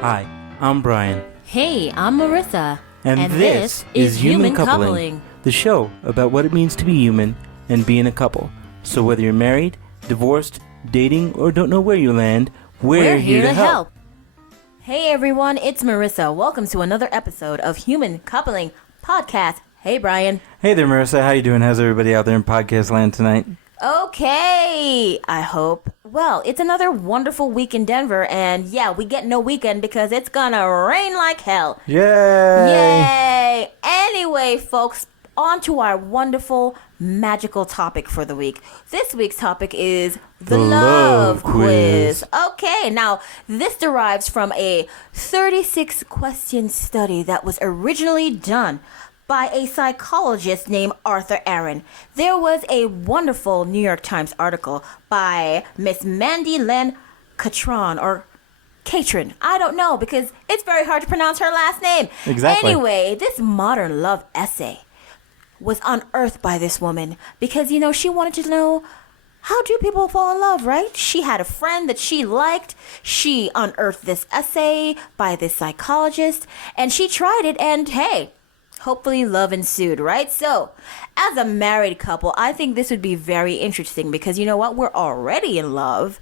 Hi, I'm Brian. Hey, I'm Merisa. And this is Human Coupling, the show about what it means to be human and be in a couple. So whether you're married, divorced, dating, or don't know where you land, we're here to help. Hey everyone, it's Merisa. Welcome to another episode of Human Coupling Podcast. Hey Brian. Hey there, Marissa. How you doing? How's everybody out there in podcast land tonight? Okay, I hope. Well, it's another wonderful week in Denver, and yeah, we get no weekend because it's gonna rain like hell. Yay! Yay! Anyway, folks, on to our wonderful, magical topic for the week. This week's topic is the love quiz. Okay, now this derives from a 36-question study that was originally done by a psychologist named Arthur Aaron. There was a wonderful New York Times article by Miss Mandy Len Catron, or Catron. I don't know because it's very hard to pronounce her last name. Exactly. Anyway, this modern love essay was unearthed by this woman because, you know, she wanted to know, how do people fall in love, right? She had a friend that she liked. She unearthed this essay by this psychologist, and she tried it, and hey, hopefully love ensued, right? So, as a married couple, I think this would be very interesting because, you know what? We're already in love.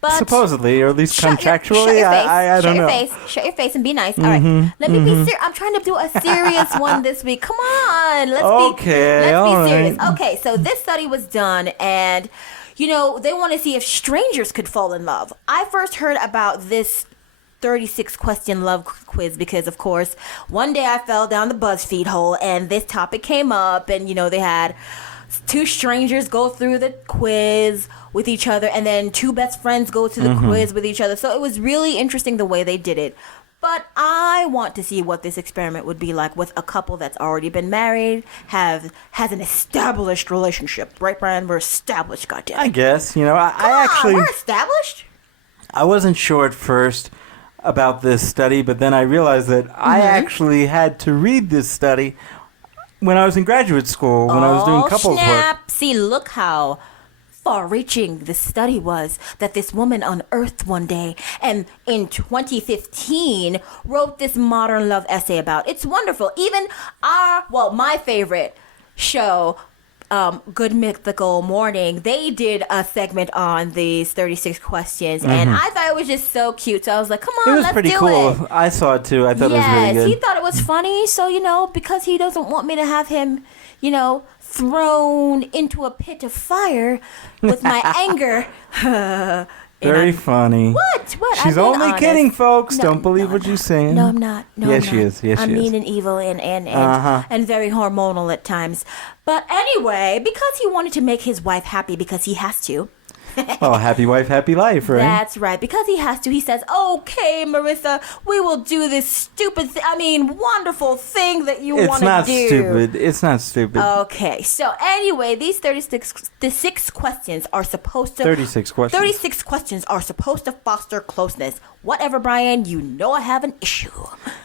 But supposedly, or at least contractually, I don't know. Shut your face and be nice. All right, let me be serious. I'm trying to do a serious one this week. Come on, let's be serious. Okay, so this study was done, and you know they want to see if strangers could fall in love. I first heard about this 36-question love quiz because, of course, one day I fell down the BuzzFeed hole, and this topic came up, and you know they had two strangers go through the quiz with each other, and then two best friends go to the quiz with each other. So it was really interesting the way they did it. But I want to see what this experiment would be like with a couple that's already been married, has an established relationship. Right, Brian? We're established, goddamn. I guess. You know, we're established? I wasn't sure at first about this study, but then I realized that I actually had to read this study when I was in graduate school, when I was doing couples work. See, look how far-reaching this study was that this woman unearthed one day, and in 2015 wrote this modern love essay about. It's wonderful. Even my favorite show, Good Mythical Morning, they did a segment on these 36 questions, and I thought it was just so cute. So I was like, come on, let's do it. It was pretty cool. I saw it too. I thought it was really good. He thought it was funny. So, you know, because he doesn't want me to have him, you know, thrown into a pit of fire with my anger. Very funny. What? She's only kidding, folks. Don't believe what she's saying. No, I'm not. Yes, she is. I'm mean and evil and very hormonal at times. But anyway, because he wanted to make his wife happy because he has to. Well, happy wife, happy life, right? That's right. Because he has to, he says, okay, Marissa, we will do this wonderful thing that you want to do. It's not stupid. Okay. So anyway, these 36 questions are supposed to... 36 questions. 36 questions are supposed to foster closeness. Whatever, Brian, you know I have an issue.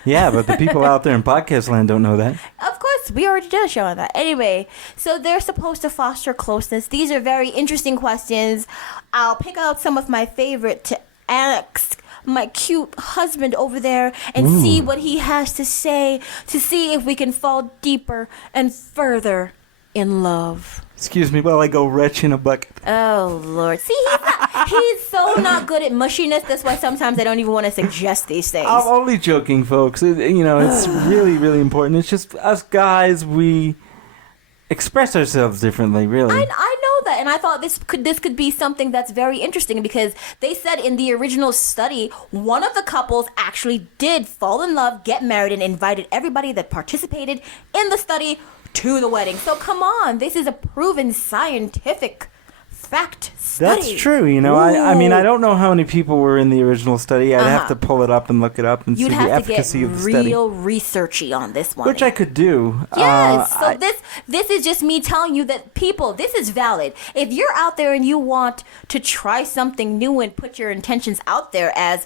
Yeah, but the people out there in podcast land don't know that. Of course, we already did a show on that. Anyway, so they're supposed to foster closeness. These are very interesting questions. I'll pick out some of my favorite to ask my cute husband over there and see what he has to say to see if we can fall deeper and further in love. Excuse me while I go retch in a bucket. Oh, Lord. See, he's so not good at mushiness. That's why sometimes I don't even want to suggest these things. I'm only joking, folks. You know, it's really, really important. It's just us guys, we express ourselves differently, really. I know that, and I thought this could be something that's very interesting because they said in the original study, one of the couples actually did fall in love, get married, and invited everybody that participated in the study to the wedding. So come on, this is a proven scientific fact study. That's true. You know, I mean, I don't know how many people were in the original study. I'd have to pull it up and look it up and see the efficacy of the study. You'd have to get real researchy on this one. Which I could do. Yes. So this is just me telling you that people, this is valid. If you're out there and you want to try something new and put your intentions out there, as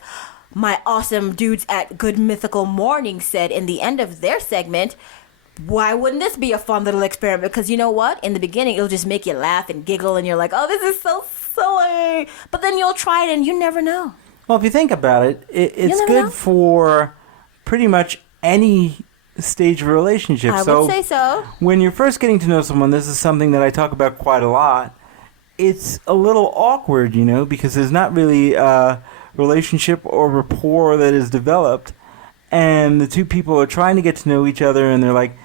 my awesome dudes at Good Mythical Morning said in the end of their segment, why wouldn't this be a fun little experiment? Because you know what? In the beginning, it'll just make you laugh and giggle, and you're like, oh, this is so silly. But then you'll try it, and you never know. Well, if you think about it, it's good for pretty much any stage of a relationship. I would say so. When you're first getting to know someone, this is something that I talk about quite a lot. It's a little awkward, because there's not really a relationship or rapport that is developed. And the two people are trying to get to know each other, and they're like,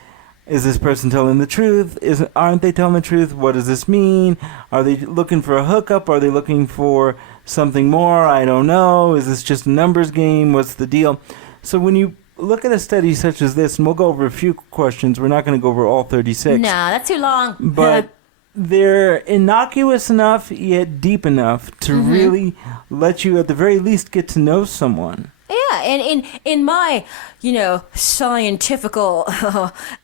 is this person telling the truth? Aren't they telling the truth? What does this mean? Are they looking for a hookup? Are they looking for something more? I don't know. Is this just a numbers game? What's the deal? So when you look at a study such as this, and we'll go over a few questions. We're not going to go over all 36. No, that's too long. But they're innocuous enough, yet deep enough to really let you, at the very least, get to know someone. Yeah, and in my, scientifical,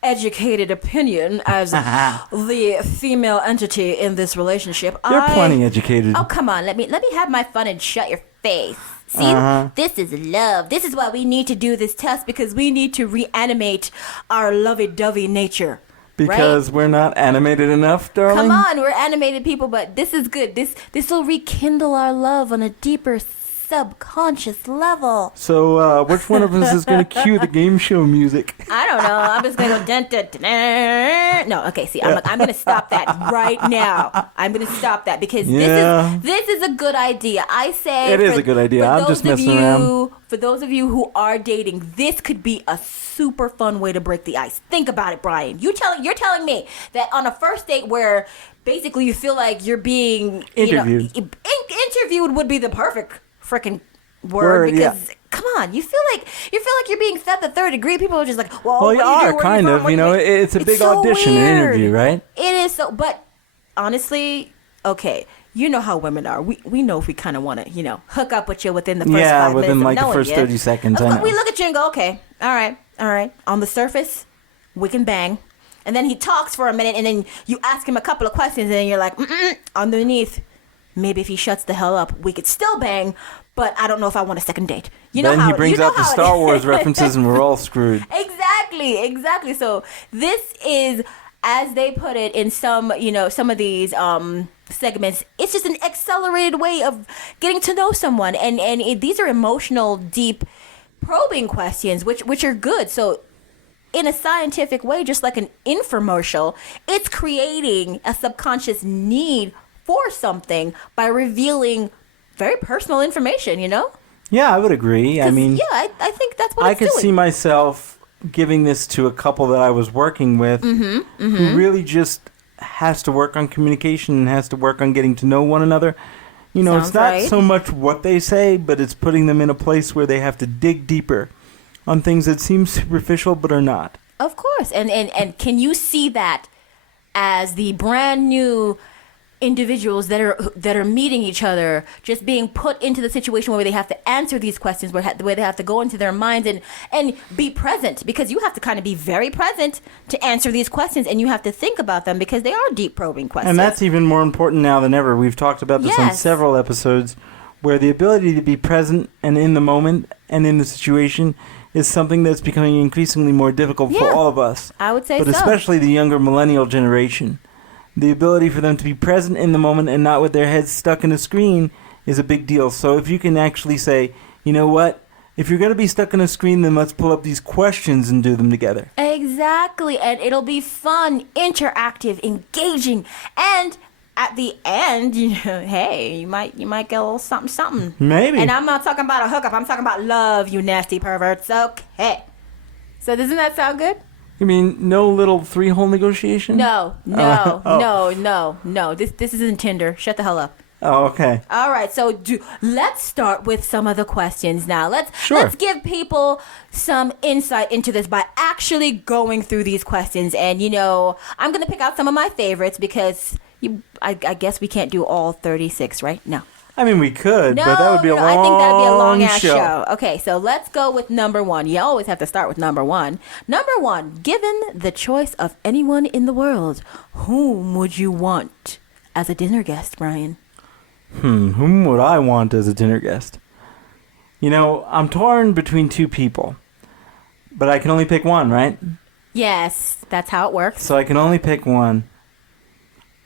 educated opinion as the female entity in this relationship, you're plenty educated. Oh, come on, let me have my fun and shut your face. See, this is love. This is why we need to do this test, because we need to reanimate our lovey-dovey nature. Because we're not animated enough, darling? Come on, we're animated people, but this is good. This will rekindle our love on a deeper subconscious level. So, which one of us is going to cue the game show music? I don't know. I'm just going to go dun, dun, dun, dun. No, okay, see, I'm going to stop that right now. I'm going to stop that because this is a good idea. I say it is a good idea. I'm just messing around. For those of you who are dating, this could be a super fun way to break the ice. Think about it, Brian. You're telling me that on a first date where basically you feel like you're being interviewed. Interviewed would be the perfect freaking word because come on, you feel like you're being fed the third degree. People are just like, well you are kind of, it's a big audition and interview, right? It is so, but honestly, okay, you know how women are. We know if we kind of want to, hook up with you within the first 5 minutes within of like the knowing first 30 seconds. I know. We look at you and go, okay, all right. On the surface, we can bang. And then he talks for a minute, and then you ask him a couple of questions, and then you're like, underneath, maybe if he shuts the hell up, we could still bang, but I don't know if I want a second date. Then he brings out the Star Wars references, and we're all screwed. Exactly. So this is, as they put it in some of these segments, it's just an accelerated way of getting to know someone, and these are emotional, deep, probing questions, which are good. So in a scientific way, just like an infomercial, it's creating a subconscious need for something by revealing very personal information, Yeah, I would agree. I mean, I think that's what I it's doing. could see myself giving this to a couple that I was working with who really just has to work on communication and has to work on getting to know one another. Sounds it's not so much what they say, but it's putting them in a place where they have to dig deeper on things that seem superficial but are not. Of course. And can you see that as the brand new individuals that are meeting each other, just being put into the situation where they have to answer these questions, where they have to go into their minds and be present, because you have to kind of be very present to answer these questions, and you have to think about them because they are deep probing questions. And that's even more important now than ever. We've talked about this on several episodes, where the ability to be present and in the moment and in the situation is something that's becoming increasingly more difficult for all of us. I would say but especially the younger millennial generation. The ability for them to be present in the moment and not with their heads stuck in a screen is a big deal. So if you can actually say, you know what, if you're going to be stuck in a screen, then let's pull up these questions and do them together. Exactly. And it'll be fun, interactive, engaging, and at the end, hey, you might get a little something. Maybe. And I'm not talking about a hookup. I'm talking about love, you nasty perverts. Okay. So doesn't that sound good? You mean no little 3-hole negotiation? No. This isn't Tinder. Shut the hell up. Oh, okay. All right. So let's start with some of the questions now. Let's give people some insight into this by actually going through these questions. And, I'm going to pick out some of my favorites because I guess we can't do all 36, right? No. I mean, we could, but that would be a long I think that would be a long-ass show. show. Okay, so let's go with number one. You always have to start with number one. Number one, given the choice of anyone in the world, whom would you want as a dinner guest, Brian? Whom would I want as a dinner guest? I'm torn between two people, but I can only pick one, right? Yes, that's how it works. So I can only pick one.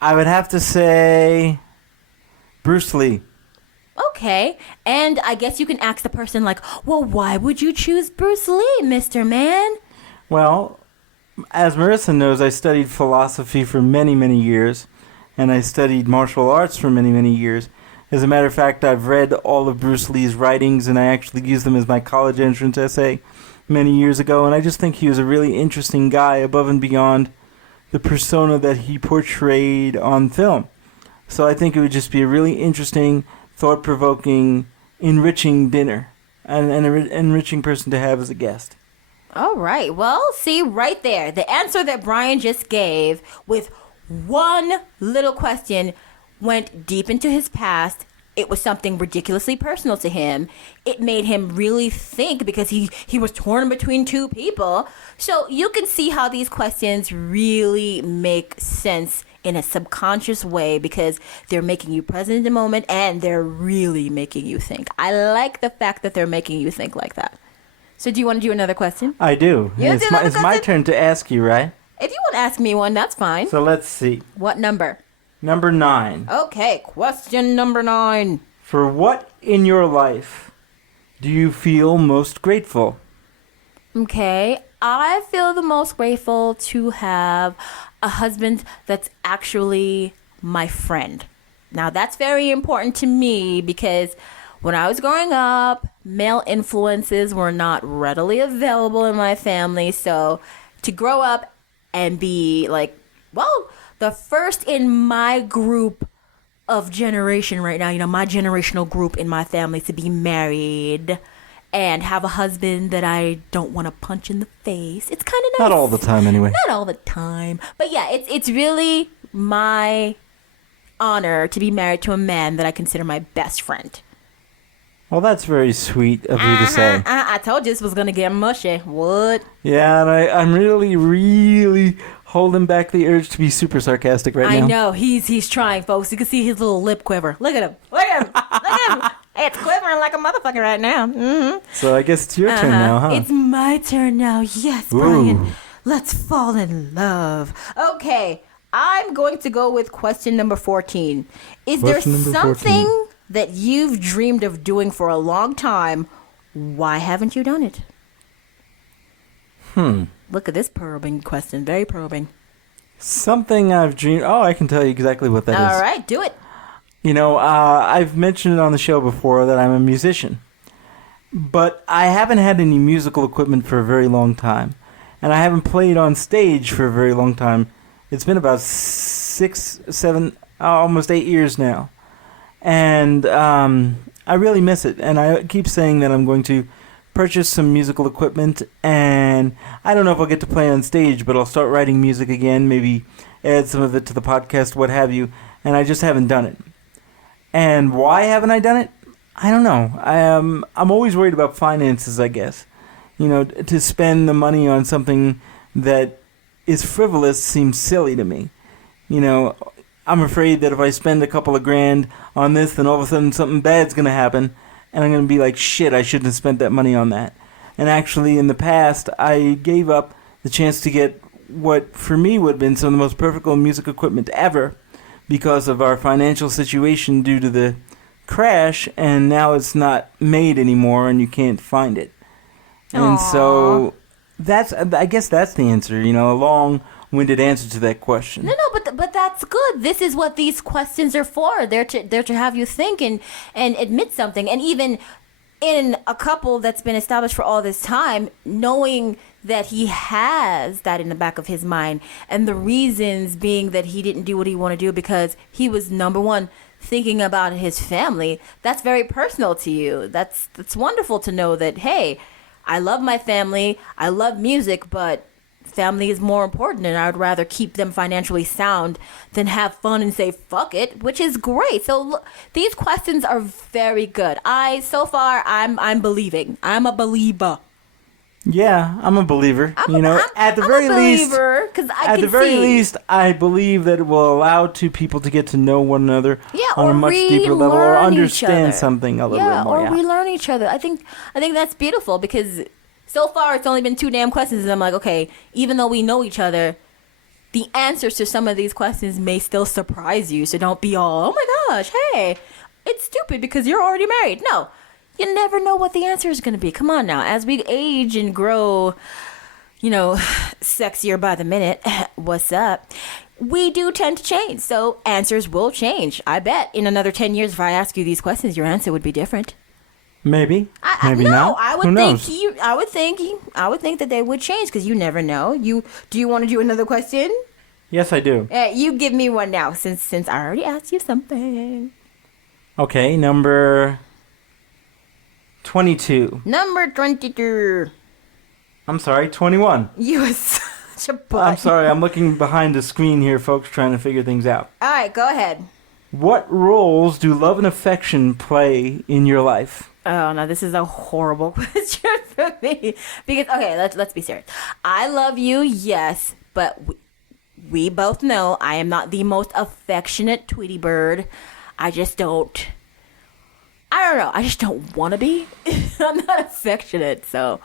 I would have to say Bruce Lee. Okay. And I guess you can ask the person like, well, why would you choose Bruce Lee, Mr. Man? Well, as Marissa knows, I studied philosophy for many, many years, and I studied martial arts for many, many years. As a matter of fact, I've read all of Bruce Lee's writings, and I actually used them as my college entrance essay many years ago, and I just think he was a really interesting guy above and beyond the persona that he portrayed on film. So I think it would just be a really interesting, thought-provoking, enriching dinner, and an enriching person to have as a guest. All right. Well, see, right there, the answer that Brian just gave with one little question went deep into his past. It was something ridiculously personal to him. It made him really think because he was torn between two people. So you can see how these questions really make sense in a subconscious way because they're making you present in the moment and they're really making you think. I like the fact that they're making you think like that. So do you want to do another question? I do. It's my turn to ask you, right? If you want to ask me one, that's fine. So let's see. What number? Number 9. Okay, question number 9. For what in your life do you feel most grateful? Okay, I feel the most grateful to have a husband that's actually my friend. Now, that's very important to me because when I was growing up, male influences were not readily available in my family. So to grow up and be like, well, the first in my group of generation right now, my generational group in my family to be married and have a husband that I don't want to punch in the face. It's kind of nice. Not all the time, anyway. Not all the time. But yeah, it's really my honor to be married to a man that I consider my best friend. Well, that's very sweet of you to say. I told you this was going to get mushy. What? Yeah, and I'm really, really holding back the urge to be super sarcastic right now. I know. He's trying, folks. You can see his little lip quiver. Look at him. Look at him. Look at him. It's quivering like a motherfucker right now. Mm-hmm. So I guess it's your turn now, huh? It's my turn now. Yes, Brian. Let's fall in love. Okay. I'm going to go with question number 14. Is there something that you've dreamed of doing for a long time? Why haven't you done it? Look at this probing question. Very probing. Something I've dreamed... Oh, I can tell you exactly what that is. All right, do it. I've mentioned it on the show before that I'm a musician. But I haven't had any musical equipment for a very long time. And I haven't played on stage for a very long time. It's been about 6, 7, almost 8 years now. And I really miss it. And I keep saying that I'm going to purchase some musical equipment. And I don't know if I'll get to play on stage, but I'll start writing music again, maybe add some of it to the podcast, what have you. And I just haven't done it. And why haven't I done it? I don't know. I'm always worried about finances, I guess. To spend the money on something that is frivolous seems silly to me. I'm afraid that if I spend a couple of grand on this, then all of a sudden something bad's going to happen. And I'm going to be like, shit, I shouldn't have spent that money on that. And actually, in the past, I gave up the chance to get what for me would have been some of the most perfect music equipment ever because of our financial situation due to the crash. And now it's not made anymore and you can't find it. And so I guess that's the answer, a long-winded answer to that question. No, but that's good. This is what these questions are for. They're to have you think and admit something. And even in a couple that's been established for all this time, knowing that he has that in the back of his mind, and the reasons being that he didn't do what he wanted to do because he was, number one, thinking about his family. That's very personal to you. That's wonderful to know that, hey, I love my family, I love music, but family is more important, and I would rather keep them financially sound than have fun and say fuck it, which is great. So look, these questions are very good. I'm believing. I'm a believer. Yeah, I'm a believer. At the very least, I believe that it will allow two people to get to know one another on a much deeper level, or understand something a little bit more. Or relearn each other. I think that's beautiful because so far it's only been 2 damn questions, and I'm like, okay, even though we know each other, the answers to some of these questions may still surprise you. So don't be all, oh my gosh, hey. it's stupid because you're already married. No, you never know what the answer is going to be. Come on now. As we age and grow, sexier by the minute, what's up? We do tend to change. So answers will change. I bet in another 10 years, if I ask you these questions, your answer would be different. Maybe. Maybe not. I would think that they would change because you never know. Do you want to do another question? Yes, I do. You give me one now since I already asked you something. Okay, number 22. Number 22. I'm sorry, 21. You are such a butt. I'm sorry, I'm looking behind the screen here, folks, trying to figure things out. All right, go ahead. What roles do love and affection play in your life? Oh, no, this is a horrible question for me. Because, okay, let's be serious. I love you, yes, but we both know I am not the most affectionate Tweety bird. I just don't want to be. I'm not affectionate, so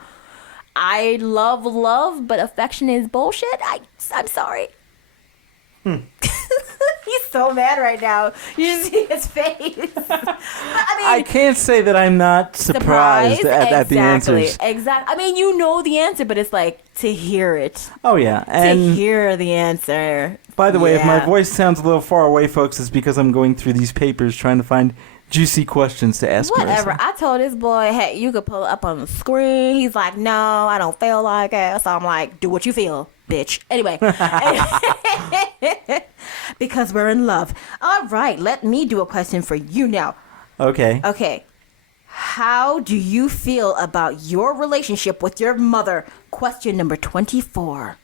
I love, but affection is bullshit. I'm sorry. He's so mad right now. You should see his face. I can't say that I'm not surprised at the answers. Exactly. I mean, you know the answer, but it's like to hear it. Oh, yeah. And to hear the answer. By the way, if my voice sounds a little far away, folks, it's because I'm going through these papers trying to find juicy questions to ask Whatever. Marisa. I told this boy, hey, you could pull it up on the screen. He's like, no, I don't feel like it. So I'm like, do what you feel, bitch. Anyway. Because we're in love. All right, let me do a question for you now. Okay. How do you feel about your relationship with your mother? Question number 24.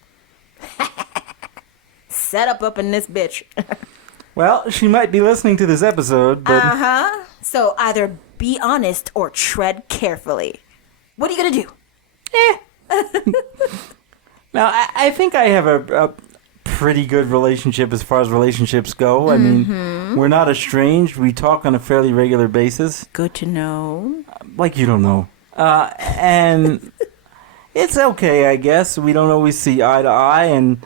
Set up in this bitch. Well, she might be listening to this episode, but... So either be honest or tread carefully. What are you going to do? Now, I think I have a pretty good relationship as far as relationships go. I mean, we're not estranged. We talk on a fairly regular basis. Good to know. Like you don't know. And it's okay, I guess. We don't always see eye to eye, and...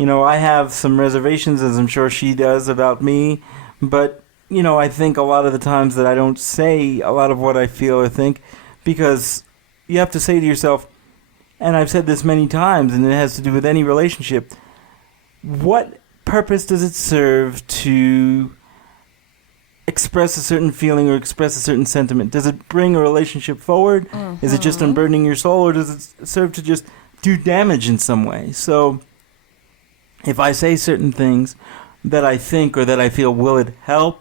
I have some reservations, as I'm sure she does, about me. But, I think a lot of the times that I don't say a lot of what I feel or think because you have to say to yourself, and I've said this many times, and it has to do with any relationship, what purpose does it serve to express a certain feeling or express a certain sentiment? Does it bring a relationship forward? Mm-hmm. Is it just unburdening your soul, or does it serve to just do damage in some way? So... if I say certain things that I think or that I feel, will it help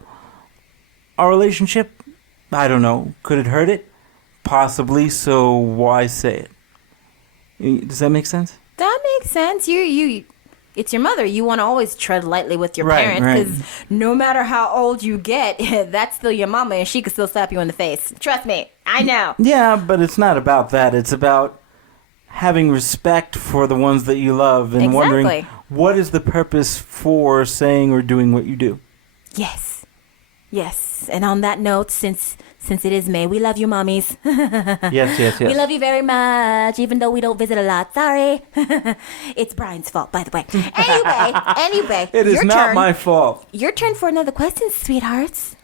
our relationship? I don't know. Could it hurt it? Possibly, so why say it? Does that make sense? That makes sense. It's your mother. You want to always tread lightly with your parent because no matter how old you get, that's still your mama and she can still slap you in the face. Trust me. I know. Yeah, but it's not about that. It's about having respect for the ones that you love and wondering... what is the purpose for saying or doing what you do? Yes. And on that note, since it is May, we love you, mommies. Yes. We love you very much, even though we don't visit a lot. Sorry. It's Brian's fault, by the way. Anyway. It is not my fault. Your turn for another question, sweethearts.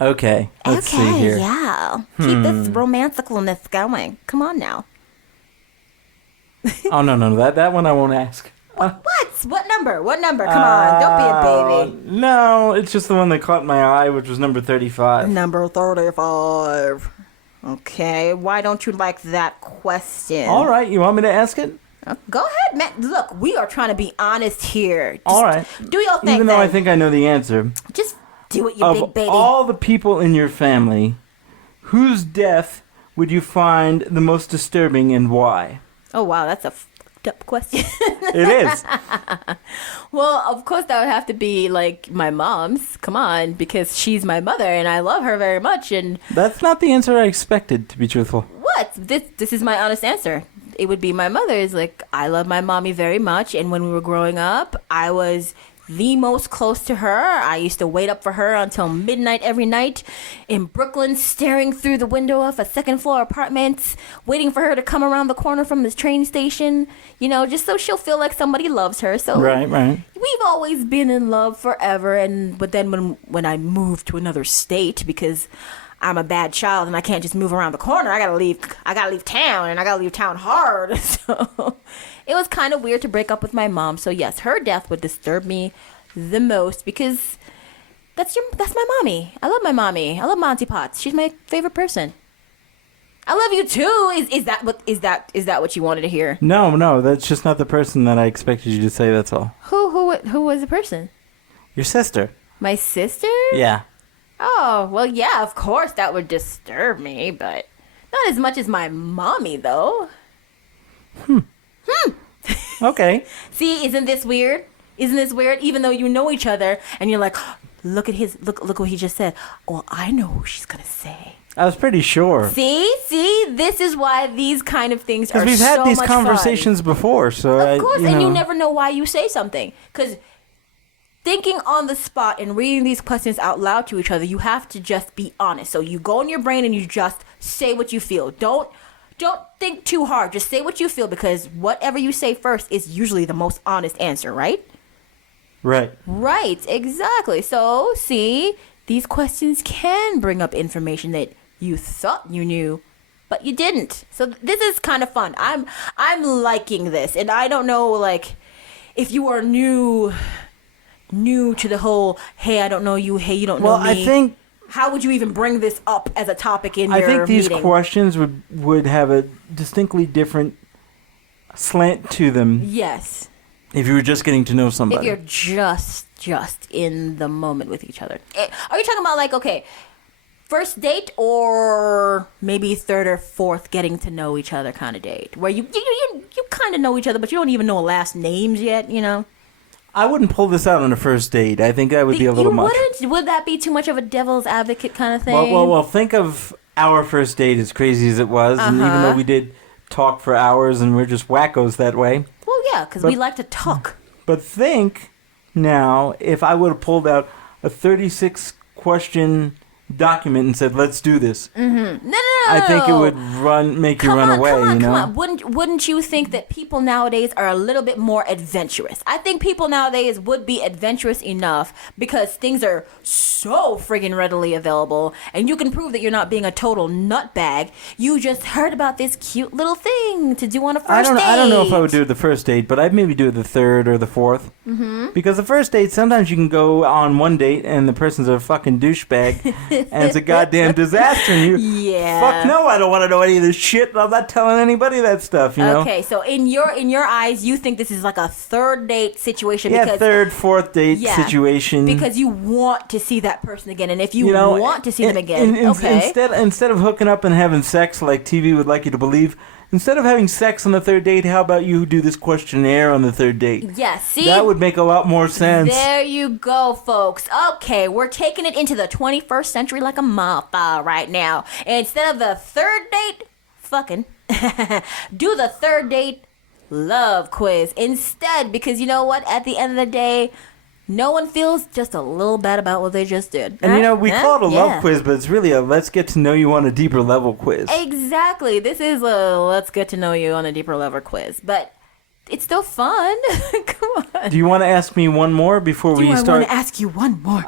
Okay. Let's see here. Yeah. Keep this romanticalness going. Come on now. Oh, no. That one I won't ask. What? What number? Come on, don't be a baby. No, it's just the one that caught my eye, which was number 35. Number 35. Okay, why don't you like that question? All right, you want me to ask it? Go ahead, man. Look, we are trying to be honest here. All right. Do your thing, even though I think I know the answer. Just do it, you big baby. Of all the people in your family, whose death would you find the most disturbing and why? Oh, wow, that's a up question. It is. Well, of course that would have to be like my mom's. Come on, because she's my mother and I love her very much. And that's not the answer I expected, to be truthful. What? This is my honest answer. It would be my mother's. Like, I love my mommy very much, and when we were growing up, I was the most close to her. I used to wait up for her until midnight every night in Brooklyn, staring through the window of a second floor apartment, waiting for her to come around the corner from the train station, you know, just so she'll feel like somebody loves her. So right. We've always been in love forever. But then when I moved to another state, because I'm a bad child and I can't just move around the corner, I gotta leave town, and I gotta leave town hard. So it was kind of weird to break up with my mom. So yes, her death would disturb me the most, because that's my mommy. I love my mommy. I love Monty Potts. She's my favorite person. I love you too. Is that what you wanted to hear? No, that's just not the person that I expected you to say. That's all. Who was the person? Your sister. My sister? Yeah. Oh, well, yeah, of course that would disturb me, but not as much as my mommy, though. Okay. See, isn't this weird? Even though you know each other, and you're like, look what he just said. Well, I know who she's gonna say. I was pretty sure. See, this is why these kind of things are so much fun. Because we've had these conversations before, so of course, and you never know why you say something. Because thinking on the spot and reading these questions out loud to each other, you have to just be honest. So you go in your brain and you just say what you feel. Don't think too hard. Just say what you feel, because whatever you say first is usually the most honest answer, right? Right, exactly. So, see, these questions can bring up information that you thought you knew, but you didn't. So this is kind of fun. I'm liking this, and I don't know, like, if you are new to the whole, hey, I don't know you, hey, you don't know me. Well, I think, how would you even bring this up as a topic in your meeting? I think these questions would have a distinctly different slant to them. Yes. If you were just getting to know somebody. If you're just in the moment with each other. Are you talking about, like, okay, first date, or maybe third or fourth getting to know each other kind of date, where you kind of know each other, but you don't even know last names yet, you know? I wouldn't pull this out on a first date. I think that would be a little much. Would that be too much of a devil's advocate kind of thing? Well, think of our first date, as crazy as it was, and even though we did talk for hours and we're just wackos that way. Well, yeah, because we like to talk. But think now, if I would have pulled out a 36-question document and said, "Let's do this." Mm-hmm. No. I think it would make you run away. Come on. Wouldn't you think that people nowadays are a little bit more adventurous? I think people nowadays would be adventurous enough because things are so friggin' readily available, and you can prove that you're not being a total nutbag. You just heard about this cute little thing to do on a first date. I don't know if I would do it the first date, but I'd maybe do it the third or the fourth. Mm-hmm. Because the first date, sometimes you can go on one date and the person's a fucking douchebag and it's a goddamn disaster. And fuck no, I don't want to know any of this shit. I'm not telling anybody that stuff, you know? Okay, so in your eyes, you think this is like a third date situation. Yeah, because, third, fourth date situation. Because you want to see that person again. And if you want to see them again, Instead of hooking up and having sex like TV would like you to believe, instead of having sex on the third date, how about you do this questionnaire on the third date? Yeah, see? That would make a lot more sense. There you go, folks. Okay, we're taking it into the 21st century like a motherfucker right now. And instead of the third date, fucking, do the third date love quiz instead. Because you know what? At the end of the day, no one feels just a little bad about what they just did. And we call it a love quiz, but it's really a let's get to know you on a deeper level quiz. Exactly. This is a let's get to know you on a deeper level quiz. But it's still fun. Come on. Do you want to ask me one more before we start? I want to ask you one more.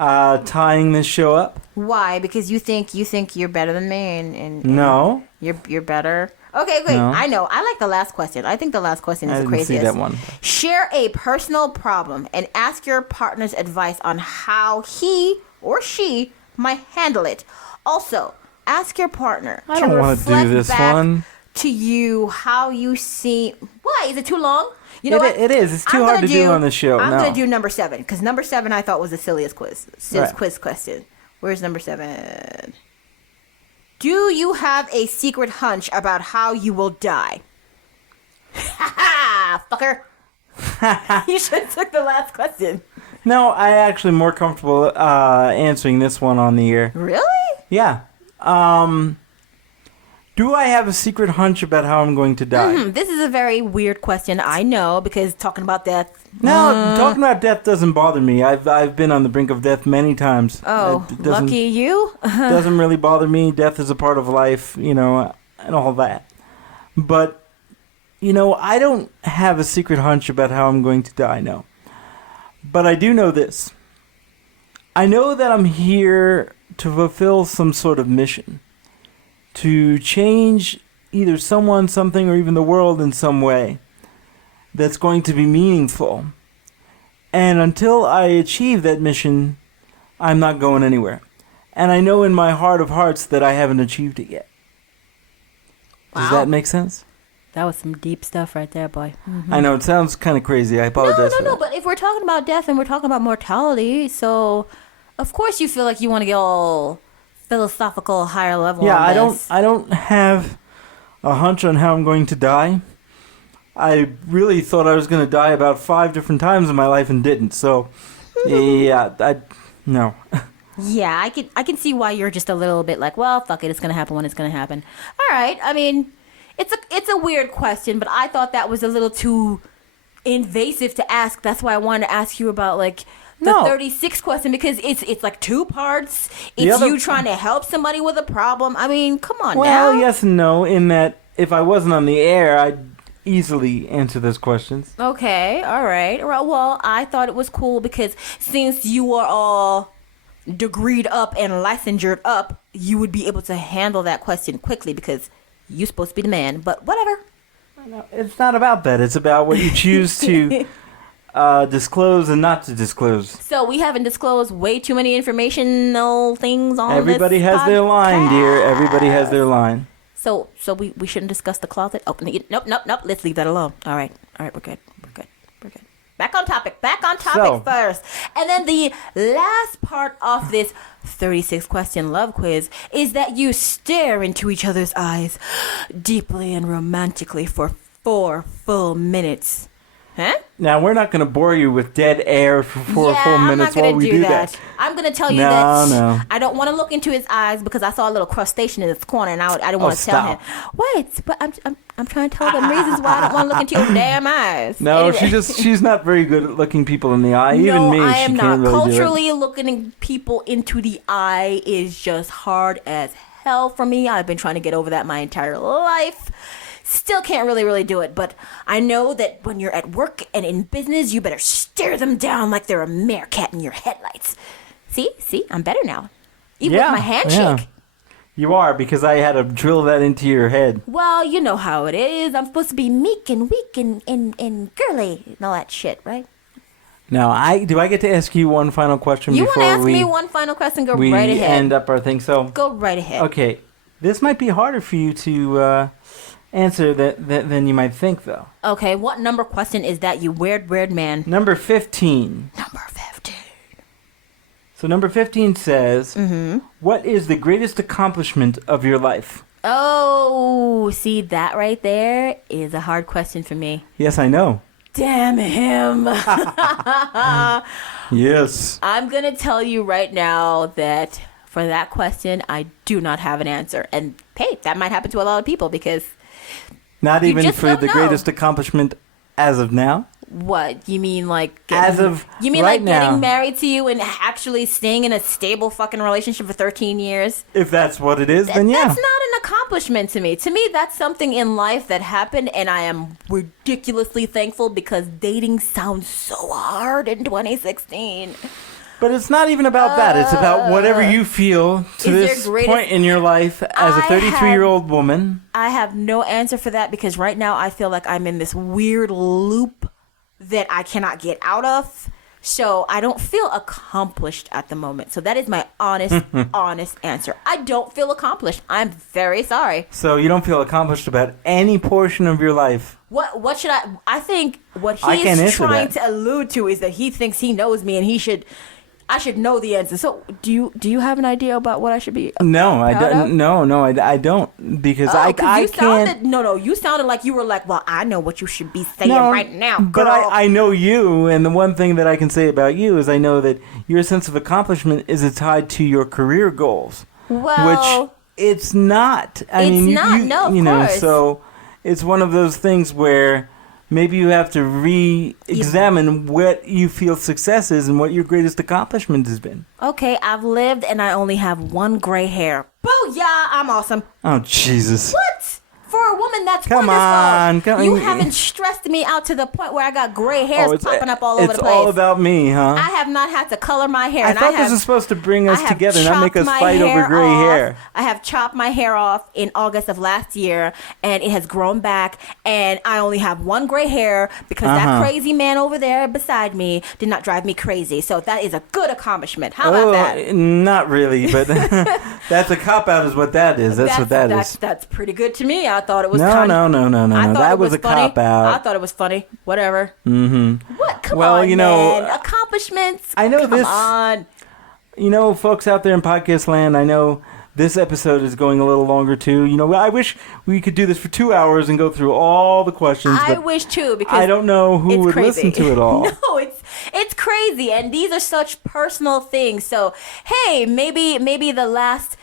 Tying this show up? Why? Because you think you're better than me, and no. You're better. Okay, wait. No. I know. I like the last question. I think the last question is the craziest. I didn't see that one. Share a personal problem and ask your partner's advice on how he or she might handle it. Also, ask your partner I don't want to do this one. To you, how you see. Why? Is it too long? You know what? It is. It's too hard to do on the show. I'm going to do number 7, because number 7 I thought was the silliest quiz. Quiz question. Where's number 7? Do you have a secret hunch about how you will die? Ha ha, fucker. You should have took the last question. No, I actually more comfortable answering this one on the air. Really? Yeah. Do I have a secret hunch about how I'm going to die? This is a very weird question, I know, because talking about death... No, talking about death doesn't bother me. I've been on the brink of death many times. Oh, lucky you? Doesn't really bother me. Death is a part of life, and all that. But, I don't have a secret hunch about how I'm going to die, no. But I do know this. I know that I'm here to fulfill some sort of mission. To change either someone, something, or even the world in some way that's going to be meaningful. And until I achieve that mission, I'm not going anywhere. And I know in my heart of hearts that I haven't achieved it yet. Wow. Does that make sense? That was some deep stuff right there, boy. Mm-hmm. I know, it sounds kind of crazy. I apologize for that. No, but if we're talking about death and we're talking about mortality, so of course you feel like you want to get all... philosophical, higher level. Yeah, on I don't have a hunch on how I'm going to die. I really thought I was going to die about 5 different times in my life and didn't. So, no. Yeah, I can see why you're just a little bit like, well, fuck it, it's going to happen when it's going to happen. All right, I mean, it's a weird question, but I thought that was a little too invasive to ask. That's why I wanted to ask you about the 36 question, because it's like 2 parts. It's you trying to help somebody with a problem. I mean, come on now. Well, yes and no, in that if I wasn't on the air, I'd easily answer those questions. Okay, all right. Well, I thought it was cool because since you are all degreed up and licensured up, you would be able to handle that question quickly because you're supposed to be the man. But whatever. No, it's not about that. It's about what you choose to... disclose and not to disclose. So we haven't disclosed way too many informational things on Everybody this has podcast. their line, dear. Everybody has their line. So we shouldn't discuss the closet. Oh, nope. Let's leave that alone. All right, we're good. Back on topic first. And then the last part of this 36 question love quiz is that you stare into each other's eyes deeply and romantically for 4 full minutes. Huh? Now, we're not going to bore you with dead air for 4 full minutes while we do that. I'm going to tell you I don't want to look into his eyes because I saw a little crustacean in his corner and I didn't want to tell him. Wait, but I'm trying to tell them reasons why I don't want to look into your damn eyes. No, anyway. she's not very good at looking people in the eye. Even me, I am she not. Can't really Culturally, looking people into the eye is just hard as hell for me. I've been trying to get over that my entire life. Still can't really do it, but I know that when you're at work and in business, you better stare them down like they're a meerkat in your headlights. See, I'm better now. Even with my handshake. Yeah. You are, because I had to drill that into your head. Well, you know how it is. I'm supposed to be meek and weak and girly and all that shit, right? Now, do I get to ask you one final question before we... You want to ask me one final question? Go right ahead. We end up our thing, so... Go right ahead. Okay, this might be harder for you to... answer than you might think, though. Okay, what number question is that, you weird man? Number 15. Number 15. So number 15 says, what is the greatest accomplishment of your life? Oh, see, that right there is a hard question for me. Yes, I know. Damn him. Yes. I'm going to tell you right now that for that question, I do not have an answer. And hey, that might happen to a lot of people because... Not even for the greatest accomplishment as of now? What? You mean like... You mean right like getting married to you and actually staying in a stable fucking relationship for 13 years? If that's what it is, then yeah. That's not an accomplishment to me. To me, that's something in life that happened, and I am ridiculously thankful because dating sounds so hard in 2016. But it's not even about that. It's about whatever you feel to this point in your life as a 33-year-old woman. I have no answer for that because right now I feel like I'm in this weird loop that I cannot get out of. So I don't feel accomplished at the moment. So that is my honest answer. I don't feel accomplished. I'm very sorry. So you don't feel accomplished about any portion of your life? What should I think what he is trying to allude to is that he thinks he knows me and I should know the answer. So, do you have an idea about what I should be? No, I don't. No, I don't because I can't. You sounded like you were like, well, I know what you should be saying right now, girl. But I know you, and the one thing that I can say about you is I know that your sense of accomplishment is tied to your career goals. Well, it's not. Of course. So it's one of those things where maybe you have to re-examine what you feel success is and what your greatest accomplishment has been. Okay, I've lived and I only have one gray hair. Booyah! I'm awesome. Oh, Jesus. What? For a woman, that's Come wonderful. on. You haven't stressed me out to the point where I got gray hairs popping up all over the place. It's all about me, huh? I have not had to color my hair. I thought this was supposed to bring us together, not make us fight over gray hair. I have chopped my hair off in August of last year, and it has grown back, and I only have one gray hair because that crazy man over there beside me did not drive me crazy. So that is a good accomplishment. How about that? Not really, but that's a cop-out is what that is. That's what that is. That's pretty good to me. I thought it was No. That was a cop-out. I thought it was funny. Whatever. Mm-hmm. What? Come on, man. Accomplishments. I know Come on. You know, folks out there in podcast land, I know this episode is going a little longer, too. You know, I wish we could do this for 2 hours and go through all the questions. I wish, too, because I don't know who would listen to it all. No, it's crazy, and these are such personal things. So, hey, maybe the last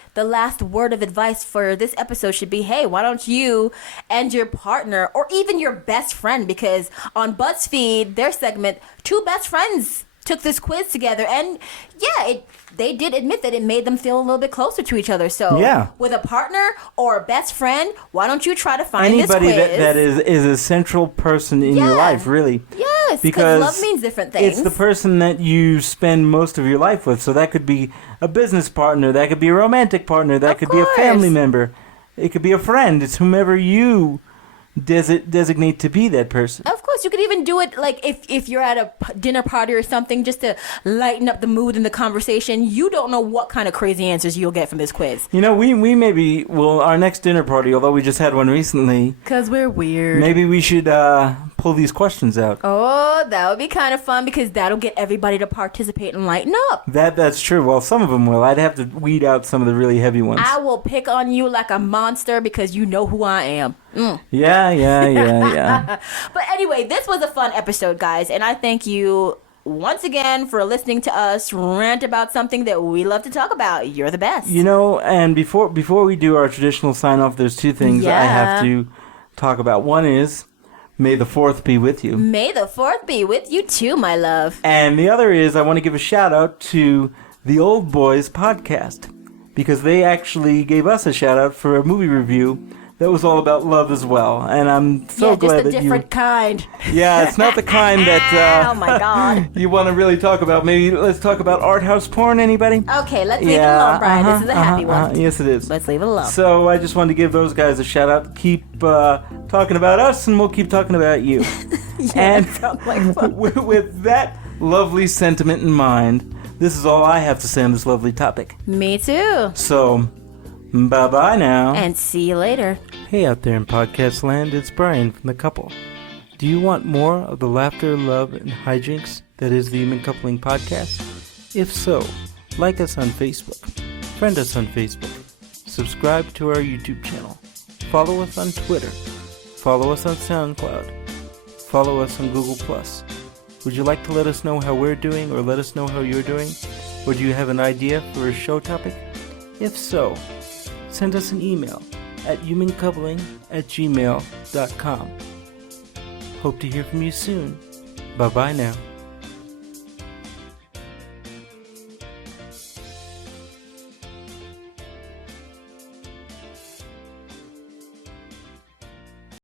word of advice for this episode should be, hey, why don't you and your partner or even your best friend, because on BuzzFeed, their segment, 2 best friends took this quiz together, and they did admit that it made them feel a little bit closer to each other. So with a partner or a best friend, why don't you try to find anybody this quiz? that is a central person in your life, really. Yes, because love means different things. It's the person that you spend most of your life with. So that could be a business partner, that could be a romantic partner, that could be a family member, it could be a friend. It's whomever you designate to be that person. Of course, you could even do it like if you're at a dinner party or something, just to lighten up the mood in the conversation. You don't know what kind of crazy answers you'll get from this quiz. You know, we maybe our next dinner party, although we just had one recently, because we're weird, maybe we should pull these questions out. Oh, that would be kind of fun, because that'll get everybody to participate and lighten up. That's true. Well, some of them will. I'd have to weed out some of the really heavy ones. I will pick on you like a monster because you know who I am. Yeah. But anyway, this was a fun episode, guys, and I thank you once again for listening to us rant about something that we love to talk about. You're the best. You know, and before we do our traditional sign-off, there's 2 things I have to talk about. One is, may the 4th be with you. May the 4th be with you too, my love. And the other is, I want to give a shout-out to the Old Boys podcast, because they actually gave us a shout-out for a movie review that was all about love as well, and I'm so glad that you... just a different kind. Yeah, it's not the kind that... oh my God. You want to really talk about. Maybe let's talk about art house porn, anybody? Okay, let's leave it alone, Brian. This is a happy one. Yes, it is. Let's leave it alone. So I just wanted to give those guys a shout out. Keep talking about us, and we'll keep talking about you. And sounds like fun. With that lovely sentiment in mind, this is all I have to say on this lovely topic. Me too. So, bye-bye now. And see you later. Hey out there in podcast land, it's Brian from The Couple. Do you want more of the laughter, love, and hijinks that is the Human Coupling Podcast? If so, like us on Facebook, friend us on Facebook, subscribe to our YouTube channel, follow us on Twitter, follow us on SoundCloud, follow us on Google+. Would you like to let us know how we're doing, or let us know how you're doing? Or do you have an idea for a show topic? If so, send us an email at humancoupling@gmail.com. Hope to hear from you soon. Bye-bye now.